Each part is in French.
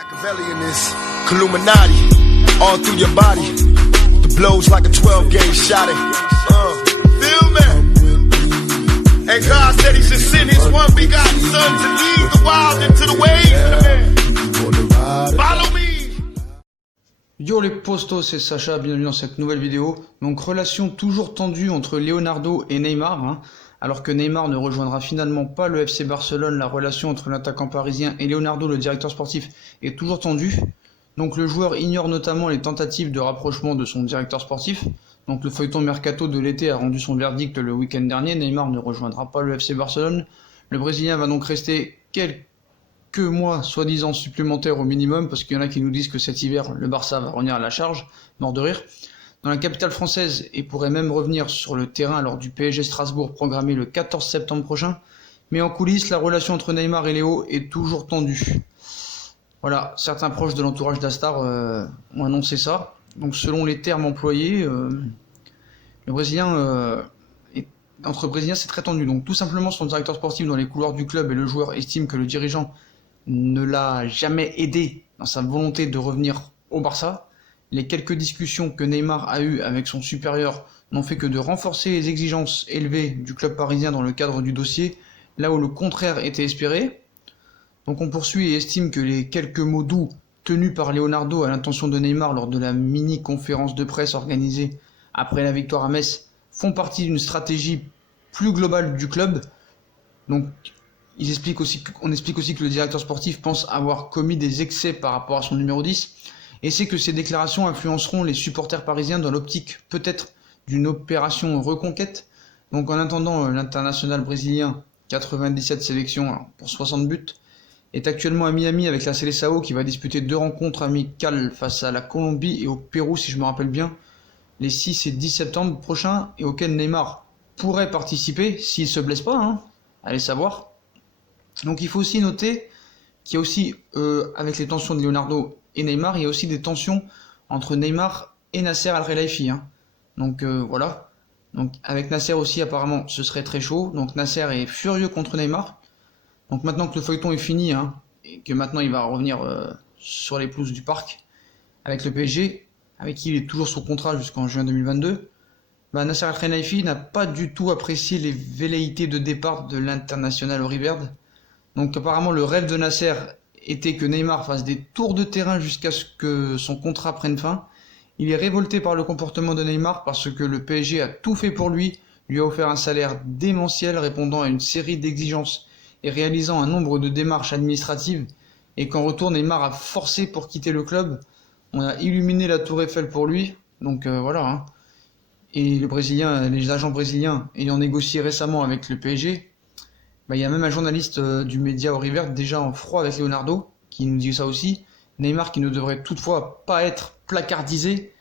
Machiavelli in this Illuminati, all through your body. The blows like a 12-gauge shot. Feel me? And God said He should send His one begotten Son to lead the wild into the ways. Follow me. Yo les postos, c'est Sacha, bienvenue dans cette nouvelle vidéo. Donc relation toujours tendue entre Leonardo et Neymar, alors que Neymar ne rejoindra finalement pas le FC Barcelone. La relation entre l'attaquant parisien et Leonardo, le directeur sportif, est toujours tendue. Donc le joueur ignore notamment les tentatives de rapprochement de son directeur sportif. Donc le feuilleton mercato de l'été a rendu son verdict le week-end dernier. Neymar ne rejoindra pas le FC Barcelone. Le Brésilien va donc rester quelques mois soi-disant supplémentaires au minimum, parce qu'il y en a qui nous disent que cet hiver le Barça va revenir à la charge, mort de rire, dans la capitale française, et pourrait même revenir sur le terrain lors du PSG Strasbourg programmé le 14 septembre prochain. Mais en coulisses, la relation entre Neymar et Léo est toujours tendue. Voilà, certains proches de l'entourage d'Astar ont annoncé ça. Donc selon les termes employés, le Brésilien entre Brésiliens c'est très tendu. Donc tout simplement, son directeur sportif dans les couloirs du club et le joueur estiment que le dirigeant ne l'a jamais aidé dans sa volonté de revenir au Barça. Les quelques discussions que Neymar a eues avec son supérieur n'ont fait que de renforcer les exigences élevées du club parisien dans le cadre du dossier, là où le contraire était espéré. Donc on poursuit et estime que les quelques mots doux tenus par Leonardo à l'intention de Neymar lors de la mini-conférence de presse organisée après la victoire à Metz font partie d'une stratégie plus globale du club. Donc on explique aussi que le directeur sportif pense avoir commis des excès par rapport à son numéro 10, et c'est que ces déclarations influenceront les supporters parisiens dans l'optique peut-être d'une opération reconquête. Donc en attendant, l'international brésilien, 97 sélections pour 60 buts, est actuellement à Miami avec la Seleção qui va disputer 2 rencontres amicales face à la Colombie et au Pérou si je me rappelle bien, les 6 et 10 septembre prochains, et auquel Neymar pourrait participer s'il se blesse pas, allez savoir. Donc il faut aussi noter qu'il y a aussi, avec les tensions de Leonardo et Neymar, il y a aussi des tensions entre Neymar et Nasser Al-Khelaifi. Donc voilà. Donc avec Nasser aussi apparemment ce serait très chaud. Donc Nasser est furieux contre Neymar. Donc maintenant que le feuilleton est fini, et que maintenant il va revenir sur les pelouses du parc avec le PSG, avec qui il est toujours sous contrat jusqu'en juin 2022, Nasser Al-Khelaifi n'a pas du tout apprécié les velléités de départ de l'international Auriverde. Donc apparemment le rêve de Nasser était que Neymar fasse des tours de terrain jusqu'à ce que son contrat prenne fin. Il est révolté par le comportement de Neymar parce que le PSG a tout fait pour lui a offert un salaire démentiel répondant à une série d'exigences et réalisant un nombre de démarches administratives, et qu'en retour Neymar a forcé pour quitter le club. On a illuminé la tour Eiffel pour lui, donc voilà. Et les agents brésiliens ayant négocié récemment avec le PSG, il y a même un journaliste du média Auriverde déjà en froid avec Leonardo qui nous dit ça aussi. Neymar, qui ne devrait toutefois pas être placardisé,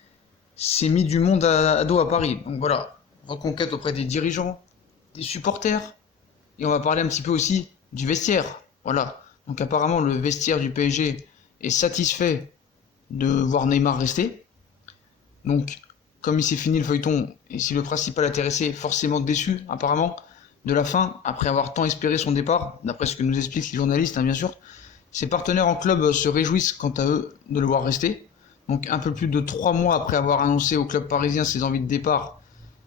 s'est mis du monde à dos à Paris. Donc voilà, reconquête auprès des dirigeants, des supporters, et on va parler un petit peu aussi du vestiaire. Voilà. Donc apparemment le vestiaire du PSG est satisfait de voir Neymar rester. Donc comme il s'est fini le feuilleton, et si le principal intéressé est forcément déçu apparemment de la fin, après avoir tant espéré son départ, d'après ce que nous expliquent les journalistes, bien sûr, ses partenaires en club se réjouissent quant à eux de le voir rester. Donc un peu plus de 3 mois après avoir annoncé au club parisien ses envies de départ,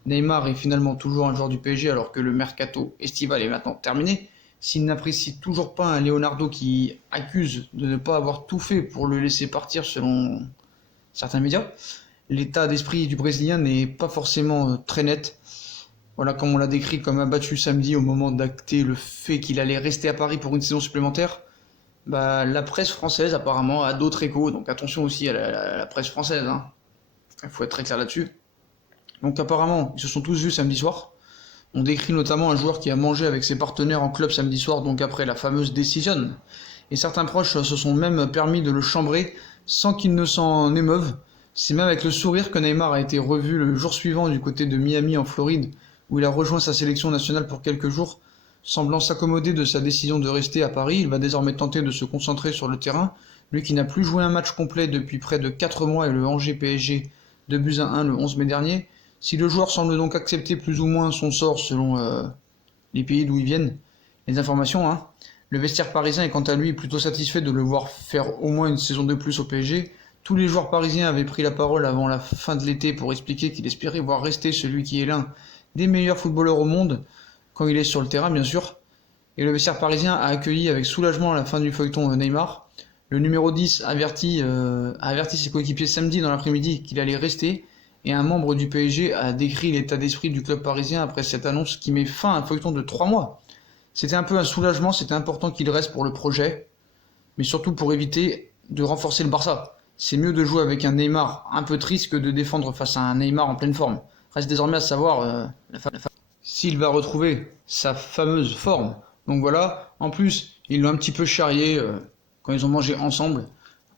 Neymar est finalement toujours un joueur du PSG alors que le mercato estival est maintenant terminé. S'il n'apprécie toujours pas un Leonardo qui accuse de ne pas avoir tout fait pour le laisser partir selon certains médias, l'état d'esprit du Brésilien n'est pas forcément très net. Voilà, comme on l'a décrit comme abattu samedi au moment d'acter le fait qu'il allait rester à Paris pour une saison supplémentaire. La presse française apparemment a d'autres échos, donc attention aussi à la presse française. Il faut être très clair là-dessus. Donc apparemment, ils se sont tous vus samedi soir. On décrit notamment un joueur qui a mangé avec ses partenaires en club samedi soir, donc après la fameuse décision. Et certains proches se sont même permis de le chambrer sans qu'il ne s'en émeuve. C'est même avec le sourire que Neymar a été revu le jour suivant du côté de Miami en Floride, où il a rejoint sa sélection nationale pour quelques jours. Semblant s'accommoder de sa décision de rester à Paris, il va désormais tenter de se concentrer sur le terrain, lui qui n'a plus joué un match complet depuis près de 4 mois et le Angers PSG 2-1 le 11 mai dernier. Si le joueur semble donc accepter plus ou moins son sort selon les pays d'où ils viennent, les informations, Le vestiaire parisien est quant à lui plutôt satisfait de le voir faire au moins une saison de plus au PSG. Tous les joueurs parisiens avaient pris la parole avant la fin de l'été pour expliquer qu'il espérait voir rester celui qui est l'un des meilleurs footballeurs au monde, quand il est sur le terrain bien sûr. Et le vestiaire parisien a accueilli avec soulagement la fin du feuilleton Neymar. Le numéro 10 a averti ses coéquipiers samedi dans l'après-midi qu'il allait rester, et un membre du PSG a décrit l'état d'esprit du club parisien après cette annonce qui met fin à un feuilleton de 3 mois. C'était un peu un soulagement, c'était important qu'il reste pour le projet, mais surtout pour éviter de renforcer le Barça. C'est mieux de jouer avec un Neymar un peu triste que de défendre face à un Neymar en pleine forme. Reste désormais à savoir s'il va retrouver sa fameuse forme. Donc voilà, en plus, ils l'ont un petit peu charrié quand ils ont mangé ensemble,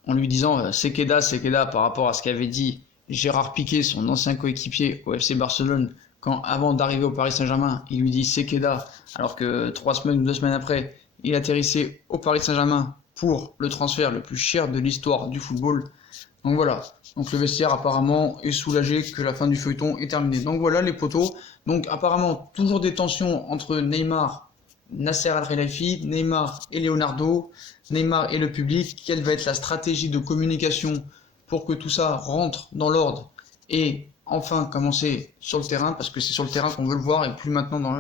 en lui disant Sekeda par rapport à ce qu'avait dit Gérard Piqué, son ancien coéquipier au FC Barcelone, quand avant d'arriver au Paris Saint-Germain, il lui dit Sekeda, alors que 3 semaines ou 2 semaines après, il atterrissait au Paris Saint-Germain pour le transfert le plus cher de l'histoire du football. Donc voilà, donc le vestiaire apparemment est soulagé que la fin du feuilleton est terminée. Donc voilà les potos, donc apparemment toujours des tensions entre Neymar, Nasser Al-Khelaifi, Neymar et Leonardo, Neymar et le public. Quelle va être la stratégie de communication pour que tout ça rentre dans l'ordre et enfin commencer sur le terrain, parce que c'est sur le terrain qu'on veut le voir et plus maintenant dans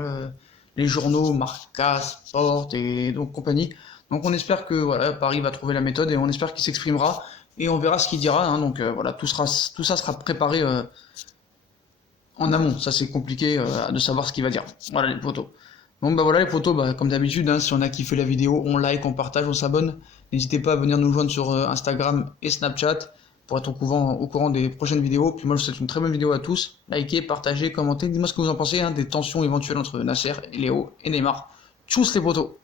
les journaux, Marca, Sport et donc compagnie. Donc on espère que voilà, Paris va trouver la méthode et on espère qu'il s'exprimera et on verra ce qu'il dira. Hein. Donc voilà, tout ça sera préparé en amont. Ça c'est compliqué de savoir ce qu'il va dire. Voilà les potos. Donc bah voilà les potos, comme d'habitude, hein, si on a kiffé la vidéo, on like, on partage, on s'abonne. N'hésitez pas à venir nous joindre sur Instagram et Snapchat pour être au courant des prochaines vidéos. Puis moi je vous souhaite une très bonne vidéo à tous. Likez, partagez, commentez, dites-moi ce que vous en pensez, hein, des tensions éventuelles entre Nasser, Léo et Neymar. Tchuss les potos.